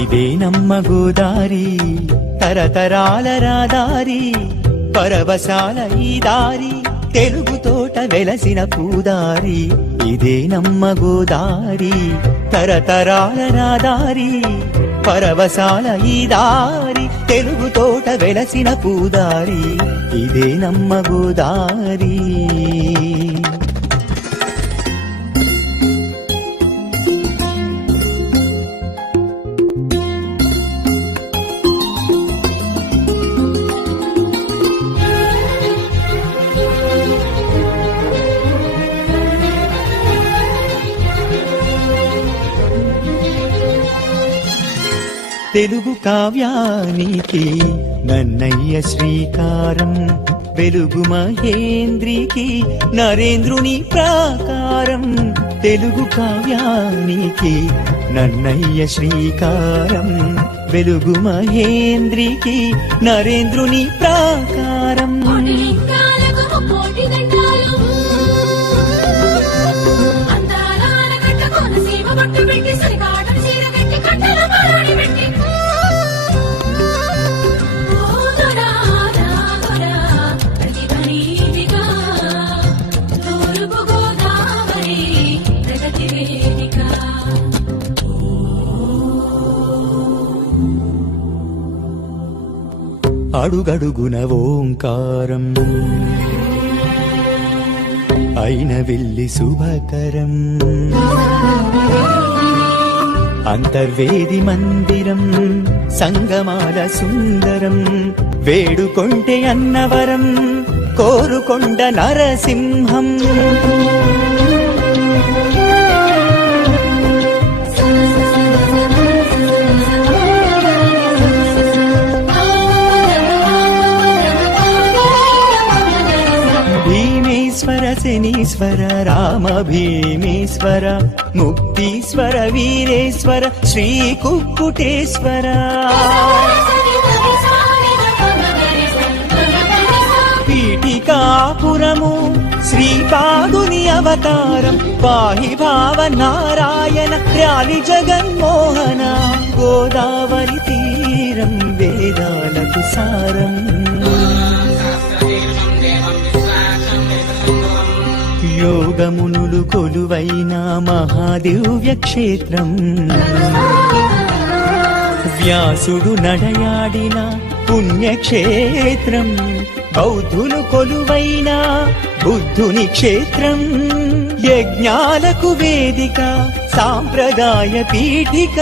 ఇదే నమ్మ గోదారి తరతరాల రాదారి పరవశాల ఈ దారి తెలుగు తోట వెలసిన పూదారి. ఇదే నమ్మ గోదారి తరతరాల రాదారి పరవశాల ఈ దారి తెలుగు తోట వెలసిన పూదారి. ఇదే నమ్మ గోదారి. తెలుగు కావ్యానికి నన్నయ్య శ్రీకారం, వెలుగు మహేంద్రికి నరేంద్రుని ప్రాకారం. తెలుగు కావ్యానికి నన్నయ్య శ్రీకారం, వెలుగు మహేంద్రికి నరేంద్రుని ప్రాకారం. అడుగడుగున ఓంకారం అయిన వెళ్ళి శుభకరం. అంతర్వేది మందిరం సంగమాల సుందరం, వేడుకొంటే అన్నవరం కోరుకొండ నరసింహం. భీమేశ్వర శనీశ్వర రామ భీమేశ్వర, ముక్తీశ్వర వీరేశ్వర శ్రీ కుక్కుటేశ్వర. పీఠికాపురము శ్రీపాదుని అవతారం, పాహి భావ నారాయణ ర్యాలి జగన్మోహన. గోదావరి తీరం వేదాలకు సారం, యోగమునులు కొలువైన మహాదివ్య క్షేత్రం. వ్యాసుడు నడయాడిన పుణ్యక్షేత్రం, బౌద్ధులు కొలువైన బుద్ధుని క్షేత్రం. యజ్ఞాలకు వేదిక సాంప్రదాయ పీఠిక.